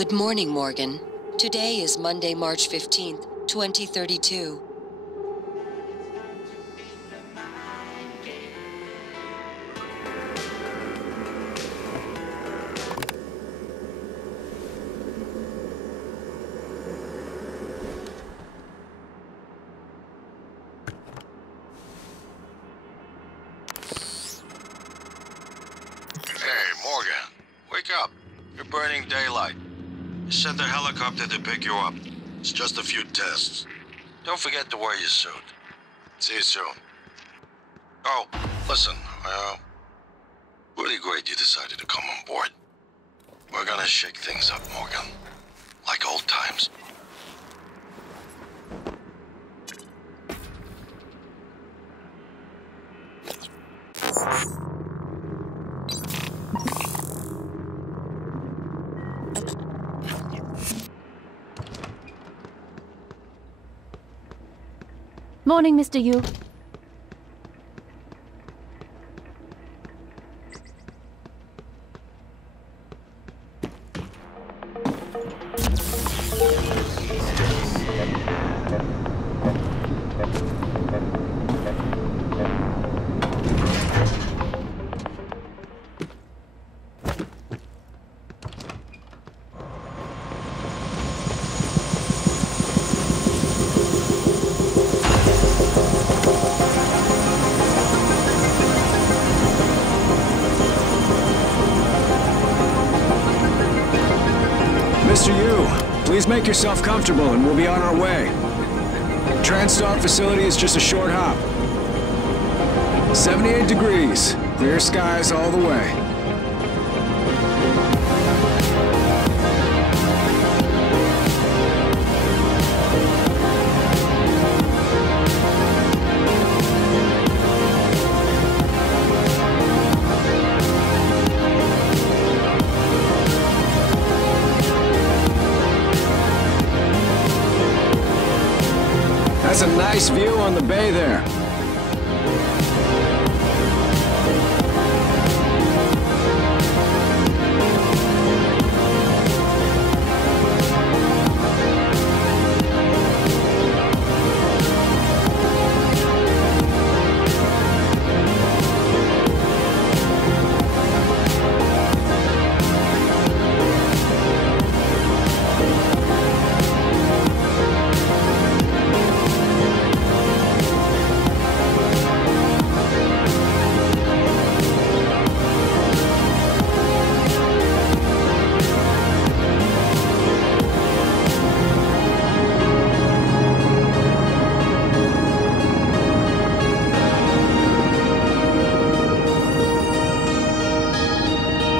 Good morning, Morgan. Today is Monday, March 15th, 2032. Hey, Morgan. Wake up. You're burning daylight. You sent the helicopter to pick you up. It's just a few tests. Don't forget to wear your suit. See you soon. Oh, listen, really great you decided to come on board. We're gonna shake things up, Morgan. Like old times. Morning, Mr. Yu. Mr. Yu, please make yourself comfortable and we'll be on our way. TranStar facility is just a short hop. 78 degrees, clear skies all the way. That's a nice view on the bay there.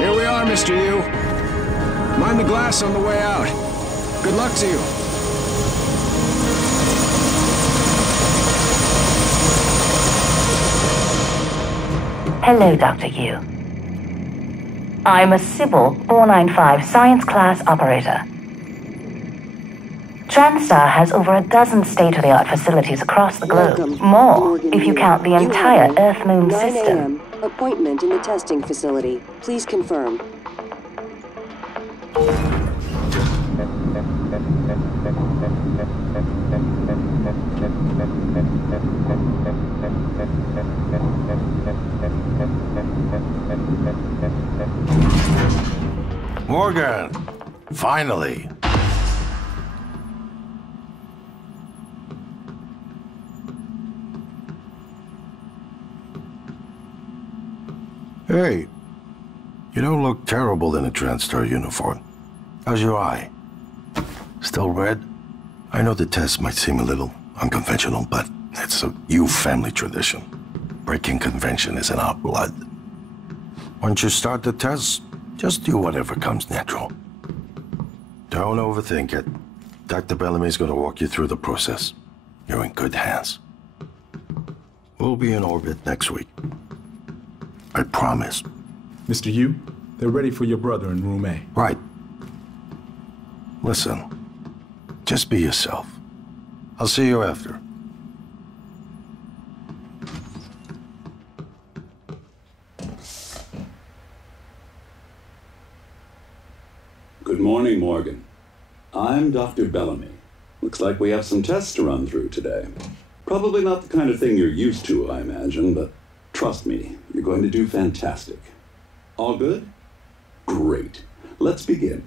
Here we are, Mr. Yu. Mind the glass on the way out. Good luck to you. Hello, Dr. Yu. I'm a Sybil 495 science class operator. TranStar has over a dozen state-of-the-art facilities across the globe. Welcome, More, Morgan if you Yu. count the You entire have Earth-Moon 9 system. a.m. Appointment in the testing facility. Please confirm. Morgan! Finally! Hey, you don't look terrible in a TranStar uniform. How's your eye? Still red? I know the test might seem a little unconventional, but it's a Yu family tradition. Breaking convention is in our blood. Once you start the test, just do whatever comes natural. Don't overthink it. Dr. Bellamy's gonna walk you through the process. You're in good hands. We'll be in orbit next week. I promise. Mr. Yu, they're ready for your brother in room A. Right. Listen, just be yourself. I'll see you after. Good Good morning, Morgan. I'm Dr. Bellamy. Looks like we have some tests to run through today. Probably not the kind of thing you're used to, I imagine, but trust me, you're going to do fantastic. All good? Great. Let's begin.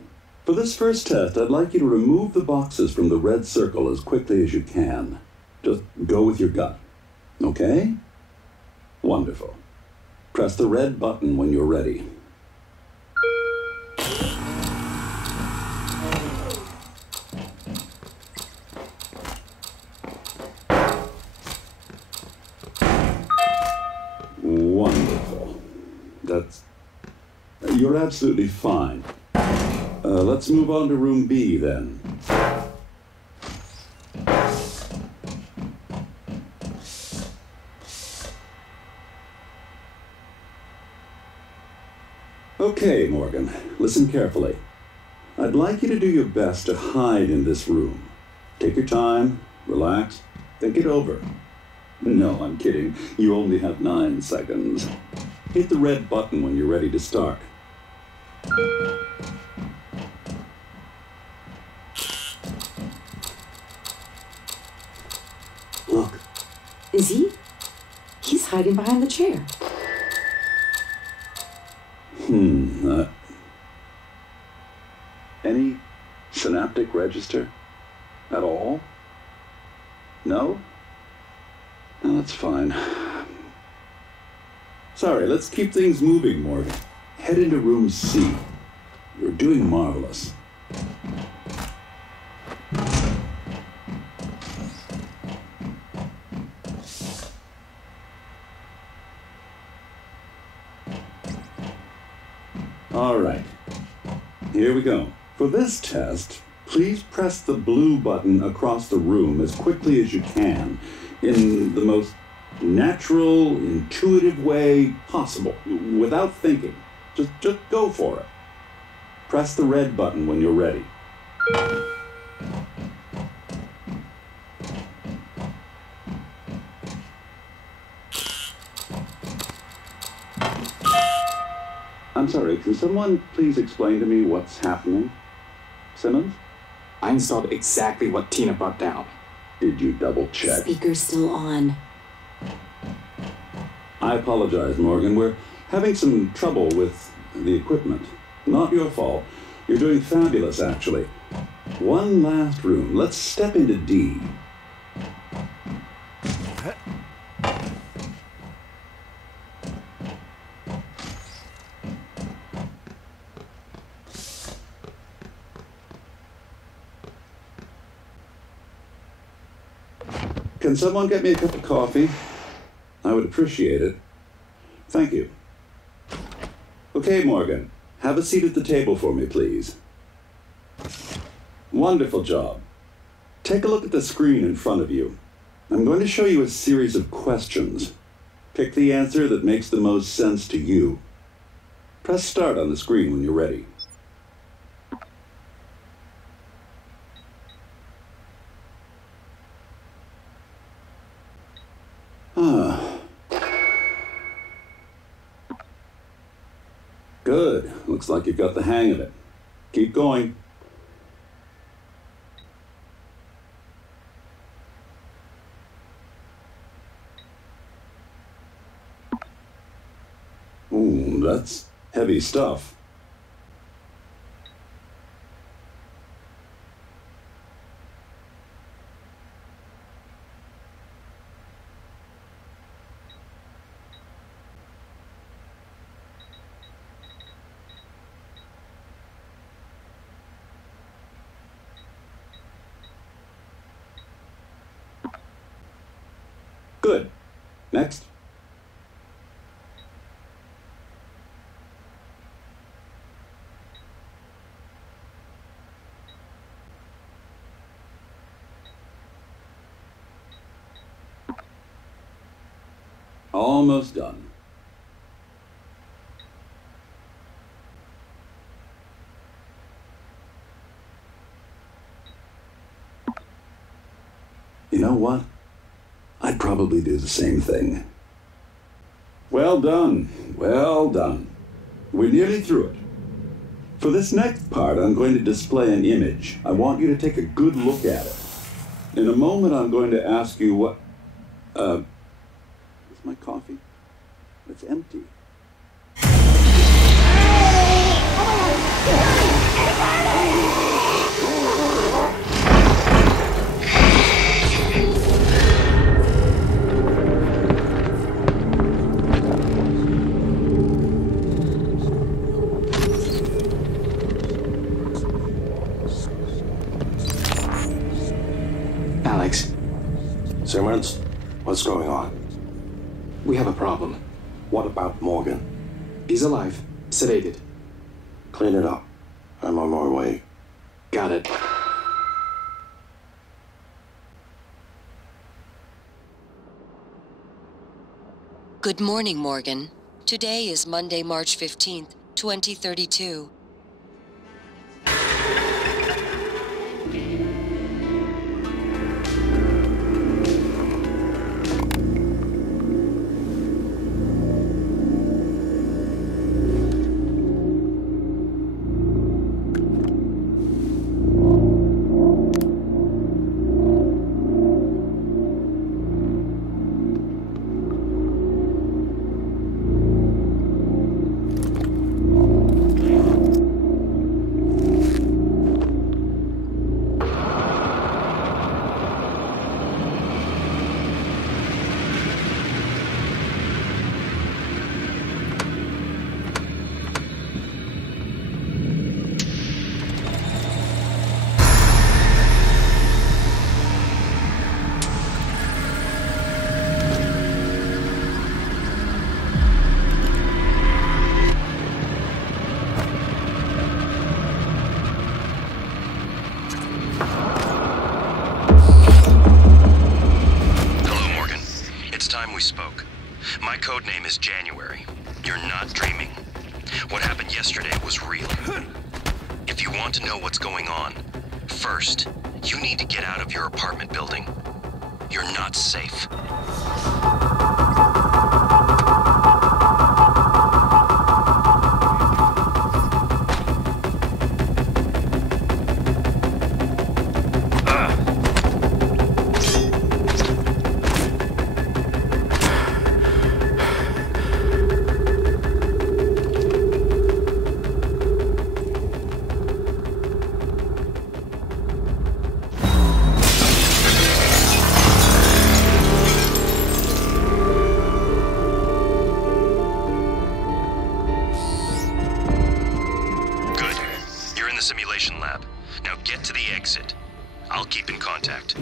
For this first test, I'd like you to remove the boxes from the red circle as quickly as you can. Just go with your gut. Okay? Wonderful. Press the red button when you're ready. Wonderful. You're absolutely fine. Let's move on to room B then. Okay, Morgan, listen carefully. I'd like you to do your best to hide in this room. Take your time, relax, think it over. No, I'm kidding. You only have 9 seconds. Hit the red button when you're ready to start. Look. Is he? He's hiding behind the chair. Any synaptic register at all? No? No, that's fine. Sorry, let's keep things moving, Morgan. Head into room C. You're doing marvelous. All right. Here we go. For this test, please press the blue button across the room as quickly as you can, in the most natural, intuitive way possible, without thinking. Just go for it. Press the red button when you're ready. I'm sorry, can someone please explain to me what's happening? Simmons? I installed exactly what Tina brought down. Did you double check? Speaker's still on. I apologize, Morgan. We're having some trouble with the equipment. Not your fault. You're doing fabulous, actually. One last room. Let's step into D. Can someone get me a cup of coffee? I would appreciate it. Thank you. Okay, Morgan. Have a seat at the table for me, please. Wonderful job. Take a look at the screen in front of you. I'm going to show you a series of questions. Pick the answer that makes the most sense to you. Press start on the screen when you're ready. Good. Looks like you've got the hang of it. Keep going. Ooh, that's heavy stuff. Good. Next. Almost done. You know what? I'd probably do the same thing. Well done. Well done. We're nearly through it. For this next part, I'm going to display an image. I want you to take a good look at it. In a moment, I'm going to ask you what... Is my coffee? It's empty. Alex, Simmons, what's going on? we have a problem. What about Morgan? He's alive, sedated. Clean it up. I'm on my way. Got it. Good morning, Morgan. Today is Monday, March 15th, 2032. Spoke. My code name is January. You're not dreaming. What happened yesterday was real. If you want to know what's going on, first, you need to get out of your apartment building. You're not safe. Simulation lab. Now get to the exit. I'll keep in contact.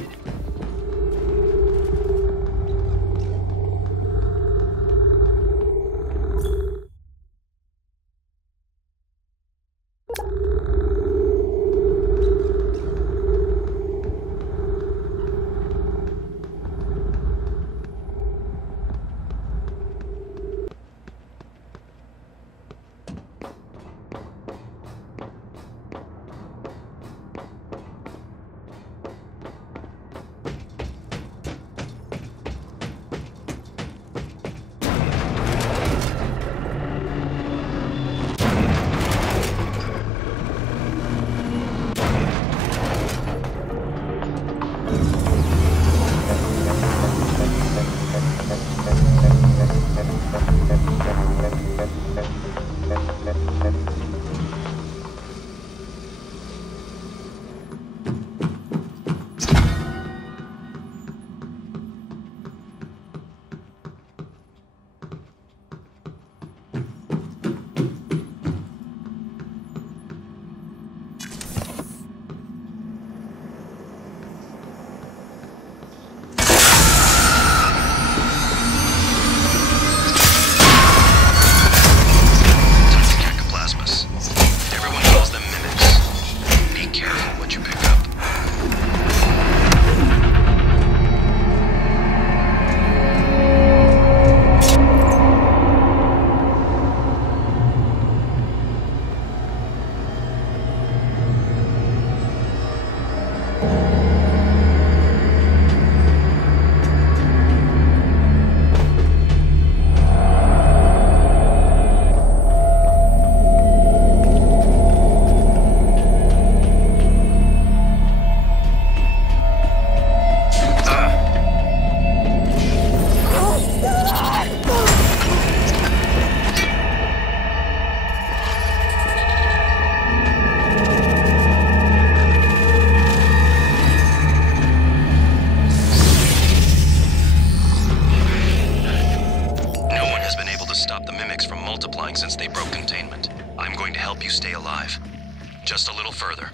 help you stay alive. Just a little further.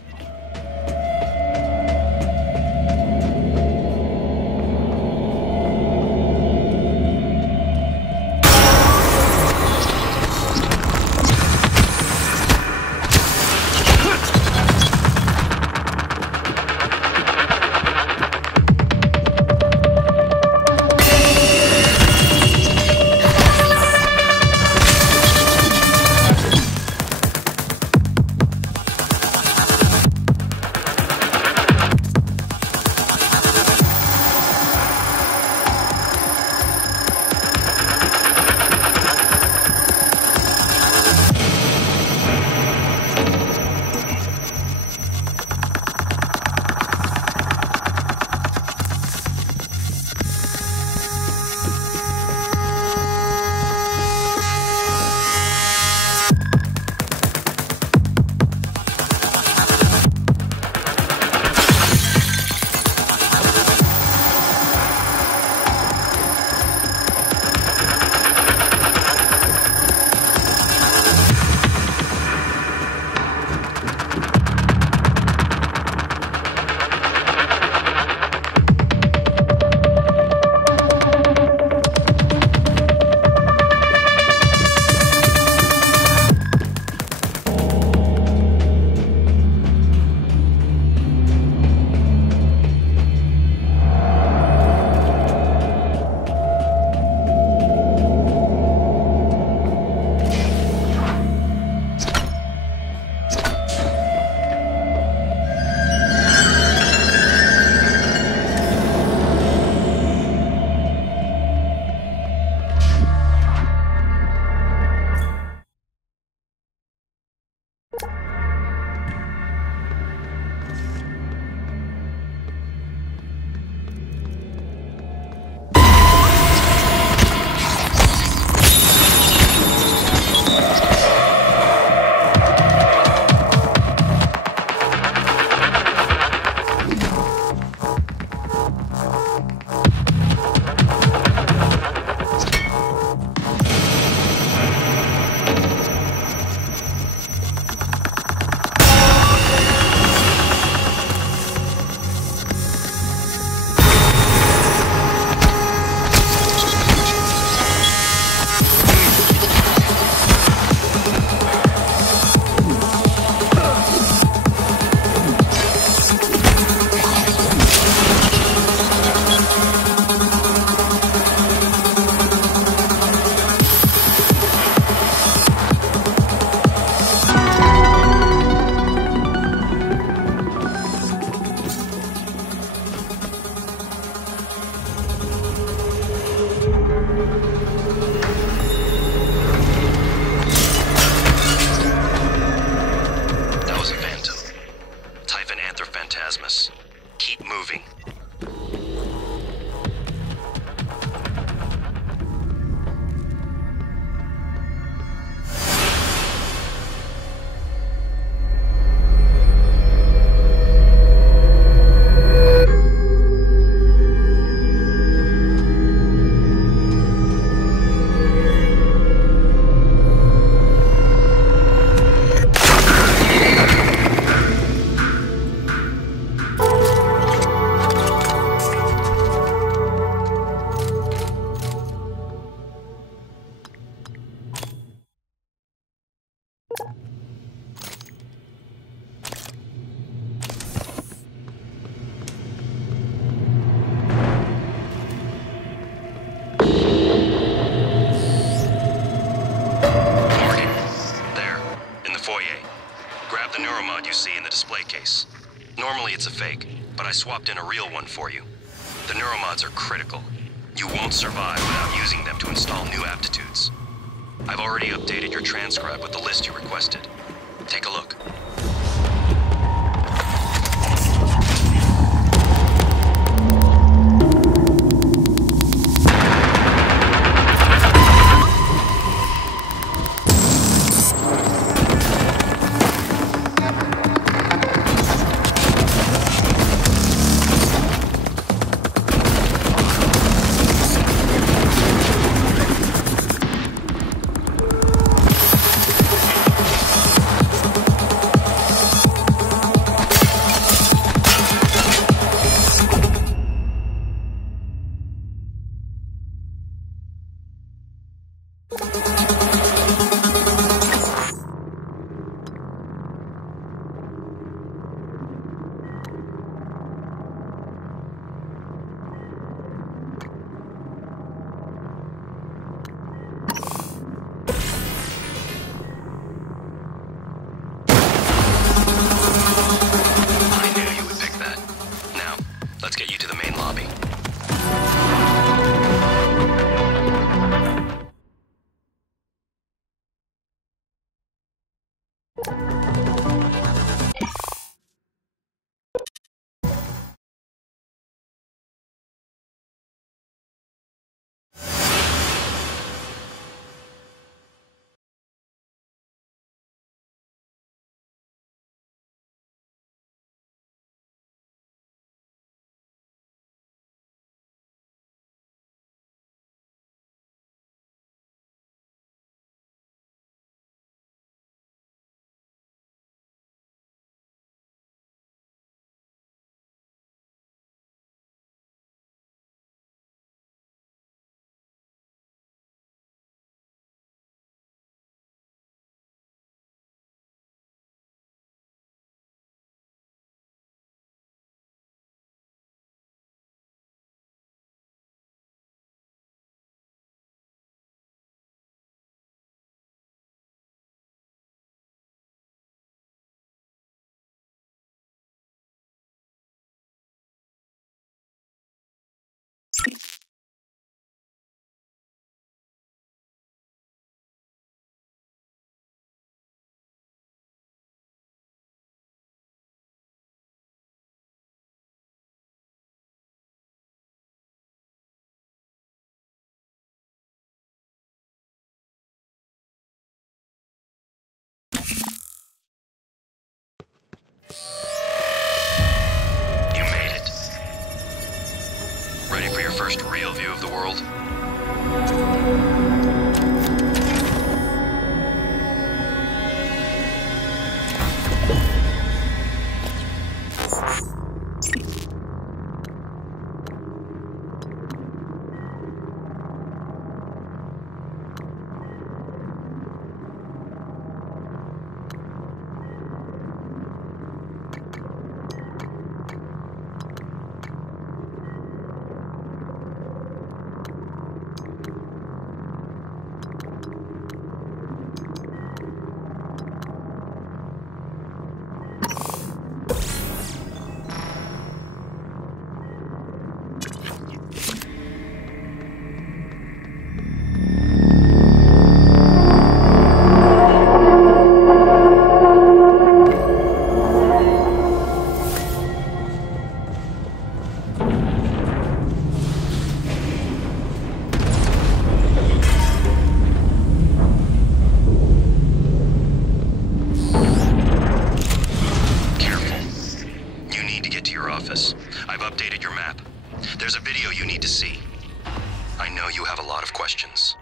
Keep moving. Normally it's a fake, but I swapped in a real one for you. The neuromods are critical. You won't survive without using them to install new aptitudes. I've already updated your transcribe with the list you requested. Take a look. You made it. Ready for your first real view of the world? I've updated your map. There's a video you need to see. I know you have a lot of questions.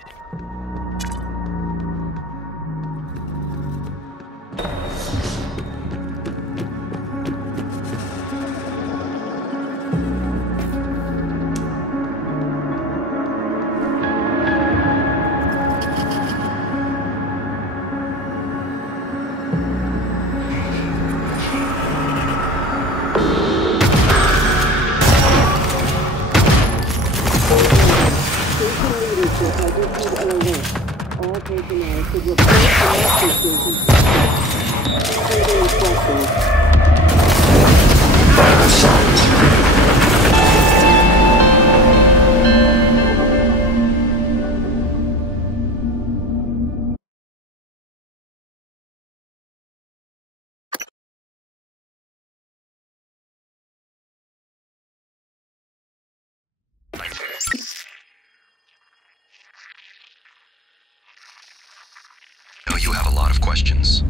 I know you have a lot of questions.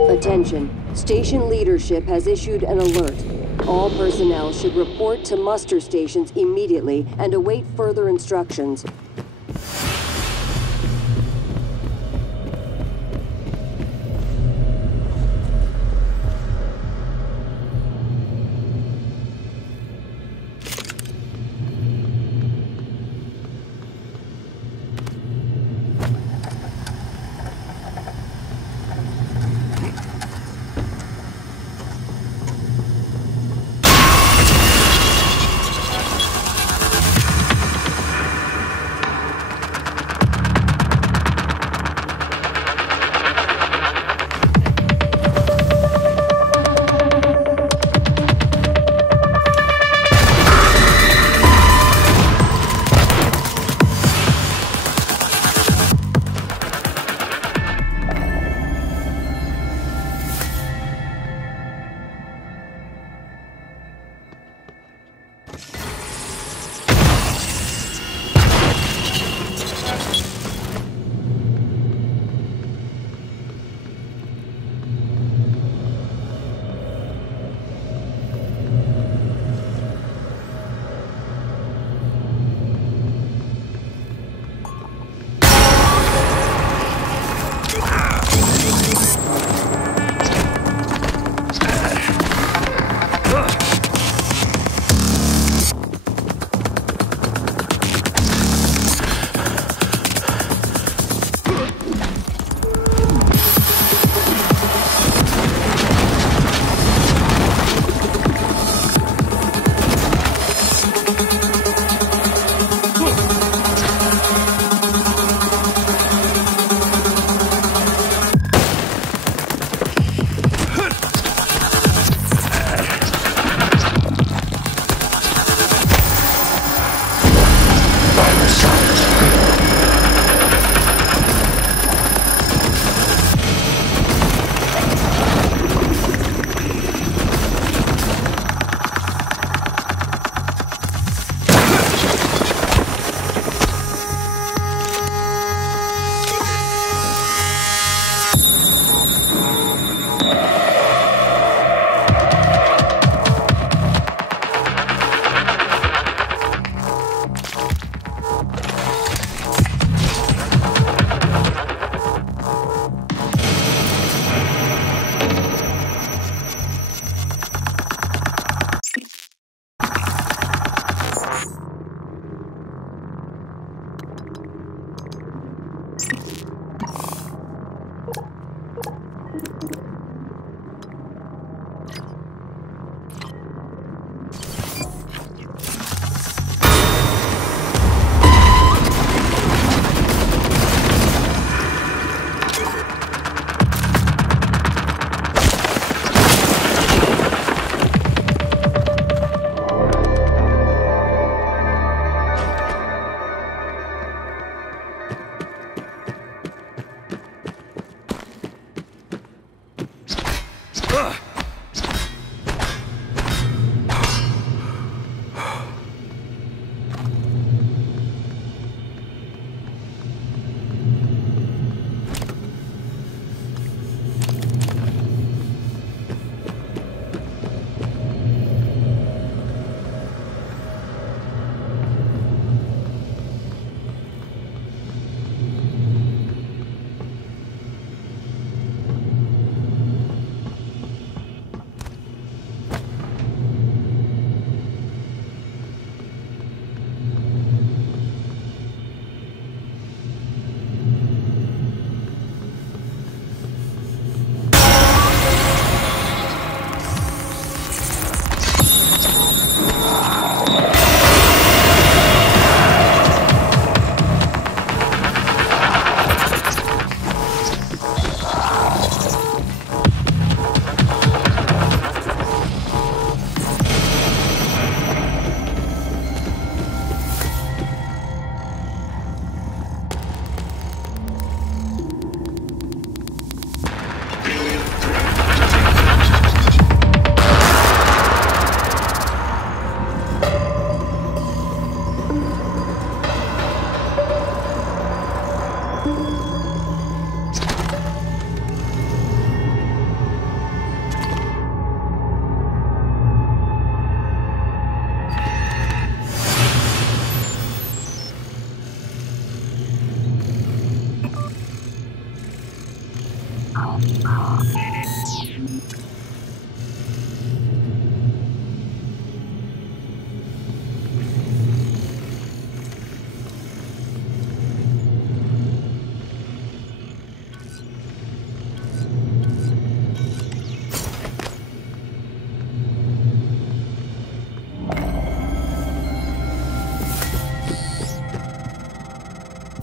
Attention. Station leadership has issued an alert. All personnel should report to muster stations immediately and await further instructions.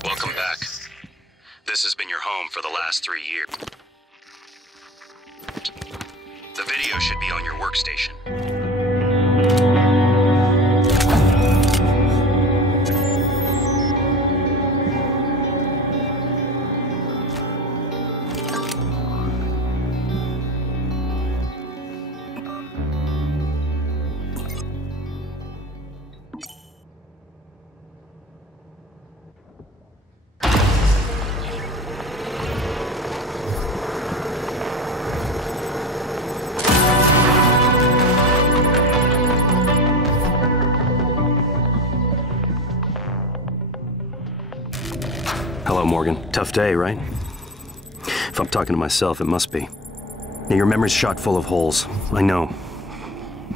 Welcome back. This has been your home for the last 3 years. The video should be on your workstation. Hello, Morgan. Tough day, right? If I'm talking to myself, it must be. Now, your memory's shot full of holes. I know.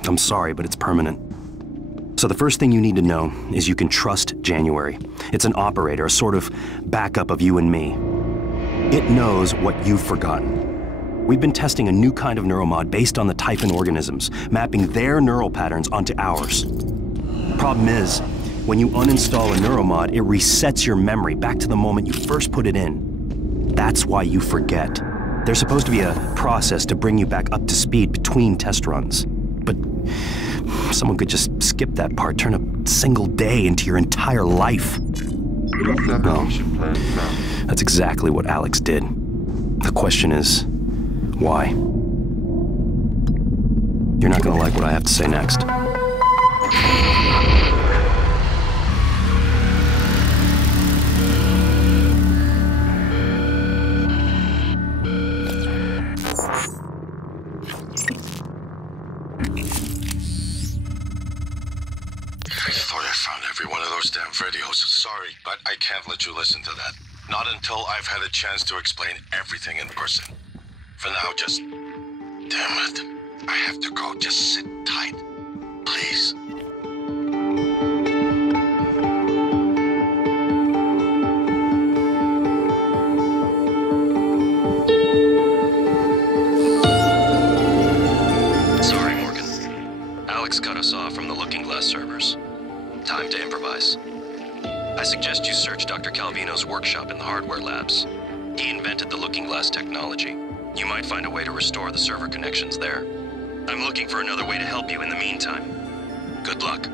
I'm sorry, but it's permanent. So the first thing you need to know is you can trust January. It's an operator, a sort of backup of you and me. It knows what you've forgotten. We've been testing a new kind of neuromod based on the Typhon organisms, mapping their neural patterns onto ours. Problem is, when you uninstall a neuromod, it resets your memory back to the moment you first put it in. That's why you forget. There's supposed to be a process to bring you back up to speed between test runs. But someone could just skip that part, turn a single day into your entire life. No, that's exactly what Alex did. The question is, why? You're not gonna like what I have to say next. Videos. Sorry, but I can't let you listen to that. Not until I've had a chance to explain everything in person. For now, just... Damn it. I have to go. Just sit tight. Please. Sorry, Morgan. Alex cut us off from the Looking Glass servers. Time to improvise. I suggest you search Dr. Calvino's workshop in the hardware labs. He invented the Looking Glass technology. You might find a way to restore the server connections there. I'm looking for another way to help you in the meantime. Good luck.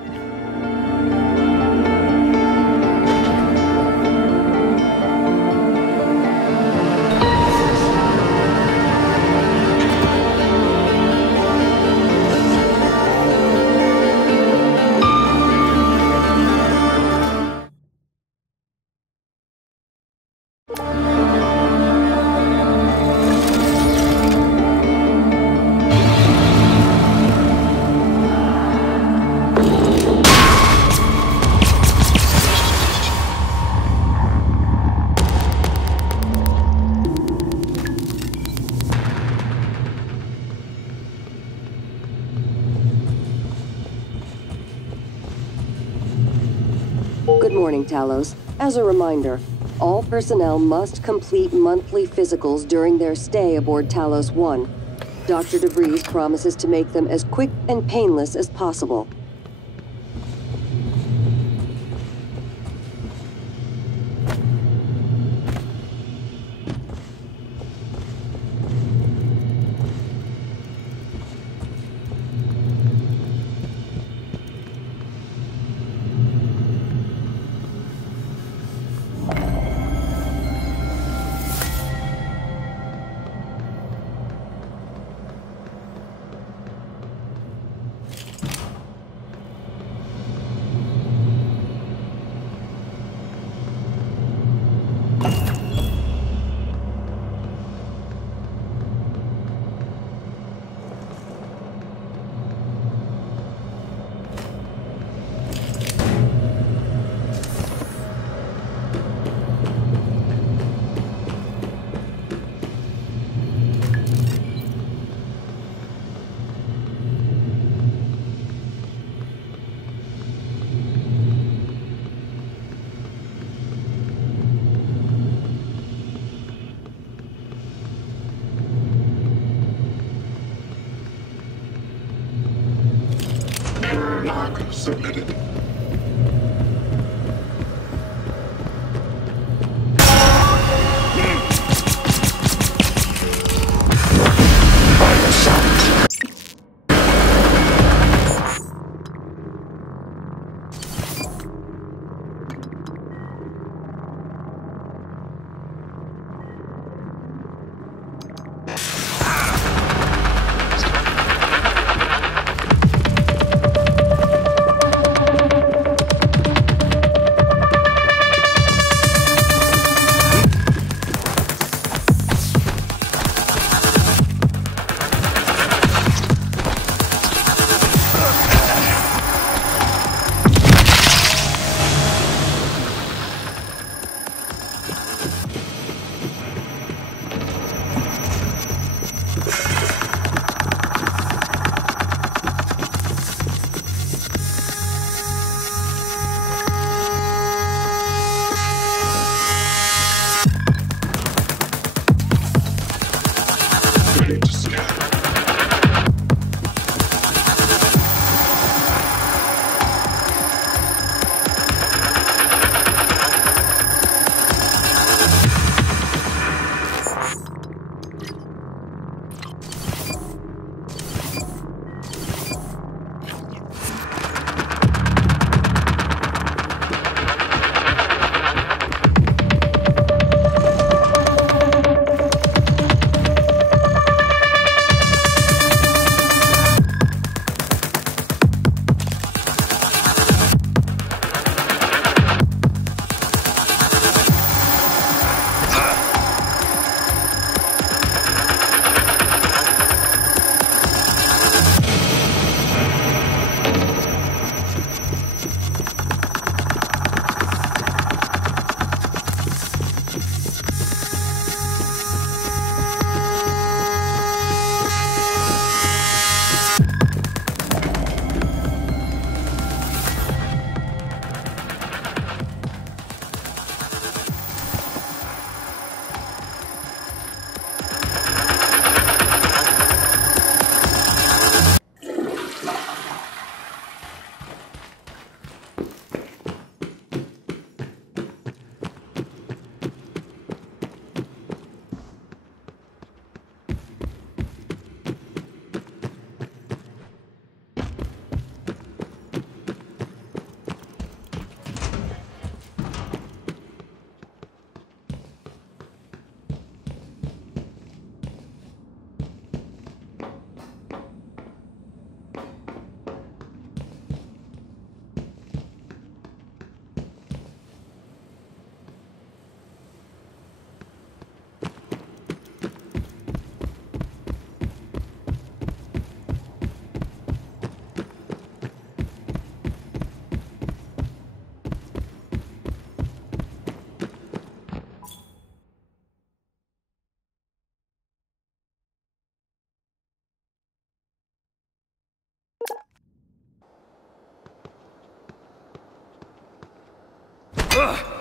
Good morning, Talos. As a reminder, all personnel must complete monthly physicals during their stay aboard Talos 1. Dr. DeVries promises to make them as quick and painless as possible. Ugh.